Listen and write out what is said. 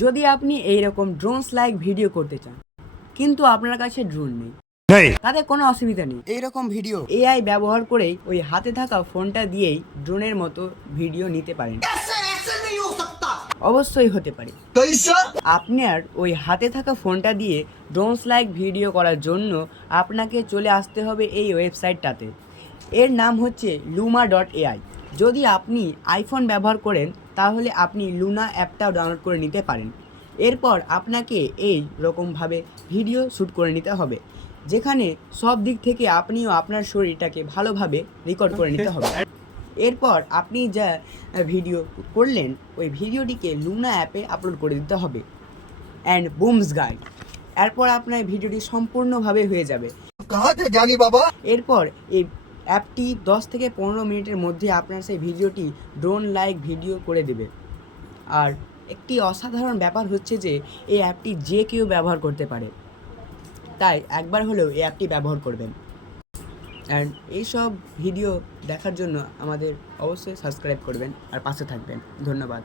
যদি আপনি এইরকম ড্রোনস লাইক ভিডিও করতে চান কিন্তু আপনার কাছে ড্রোন নেই, তাতে কোনো অসুবিধা নেই। এইরকম ভিডিও এআই ব্যবহার করেই ওই হাতে থাকা ফোনটা দিয়েই ড্রোনের মতো ভিডিও নিতে পারেন। অবশ্যই হতে পারে। আপনার ওই হাতে থাকা ফোনটা দিয়ে ড্রোনস লাইক ভিডিও করার জন্য আপনাকে চলে আসতে হবে এই ওয়েবসাইটটাতে। এর নাম হচ্ছে luma.ai। যদি আপনি আইফোন ব্যবহার করেন তাহলে আপনি লুনা অ্যাপটাও ডাউনলোড করে নিতে পারেন। এরপর আপনাকে এই রকমভাবে ভিডিও শ্যুট করে নিতে হবে, যেখানে সব দিক থেকে আপনিও আপনার শরীরটাকে ভালোভাবে রেকর্ড করে নিতে হবে। এরপর আপনি যা ভিডিও করলেন ওই ভিডিওটিকে লুনা অ্যাপে আপলোড করে দিতে হবে অ্যান্ড বুমস গাইড। এরপর আপনার ভিডিওটি সম্পূর্ণভাবে হয়ে যাবে। জানি বাবা। এরপর এই অ্যাপটি 10 থেকে 15 মিনিটের মধ্যে আপনার সেই ভিডিওটি ড্রোন লাইক ভিডিও করে দেবে। আর একটি অসাধারণ ব্যাপার হচ্ছে যে এই অ্যাপটি যে কেউ ব্যবহার করতে পারে, তাই একবার হলেও এই অ্যাপটি ব্যবহার করবেন। অ্যান্ড এইসব ভিডিও দেখার জন্য আমাদের অবশ্যই সাবস্ক্রাইব করবেন আর পাশে থাকবেন। ধন্যবাদ।